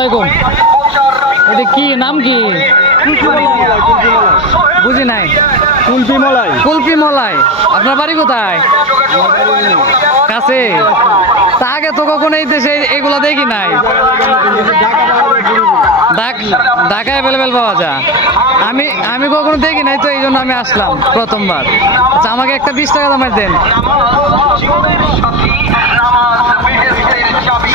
আলাইকুম। এটা কি নাম কি? বুঝি নাই। কুলফি মলাই। কুলফি মলাই। আপনার বাড়ি কোথায়? কাছে। তা আগে তো কখনো এই দেশে এগুলা দেখি নাই। ঢাকা অ্যাভেলেবেল পাওয়া যায়। আমি কখনো দেখি নাই, তো এই জন্য আমি আসলাম প্রথমবার। আচ্ছা, আমাকে একটা 20 টাকা দামের দেন।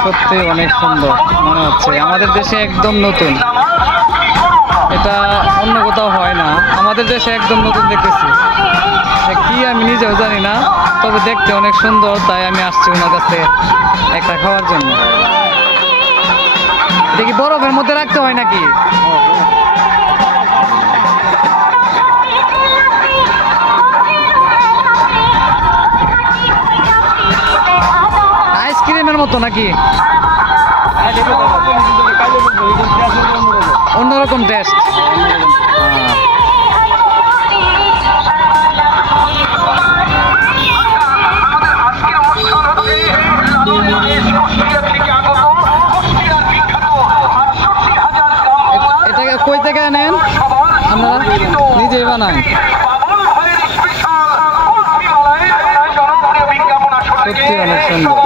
সত্যি অনেক সুন্দর মনে হচ্ছে, আমাদের দেশে একদম নতুন। এটা অন্য কোথাও হয় না, আমাদের দেশে একদম নতুন দেখতেছি। কি আমি নিজেও জানি না, তবে দেখতে অনেক সুন্দর, তাই আমি আসছি ওনার কাছে একটা খাওয়ার জন্য। দেখি বরফের মধ্যে রাখতে হয় নাকি? আইসক্রিমের মতো নাকি? অন্যরকম টেস্ট। এটাকে কই থেকে নেন আপনারা? নিজেই বানান? সত্যি অনেক সুন্দর।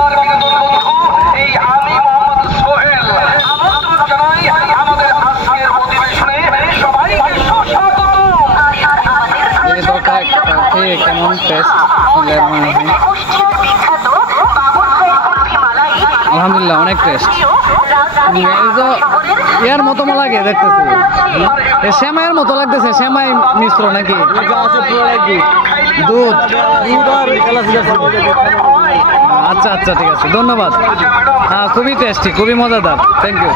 কেমন টেস্ট? আলহামদুলিল্লাহ অনেক টেস্ট। এর মতো লাগে দেখতেছি, সেমাইয়ের মতো লাগতেছে। সেমাই মিশ্র নাকি? দুধ। আচ্ছা আচ্ছা, ঠিক আছে, ধন্যবাদ। হ্যাঁ, খুবই টেস্টি, খুবই মজাদার। Thank you.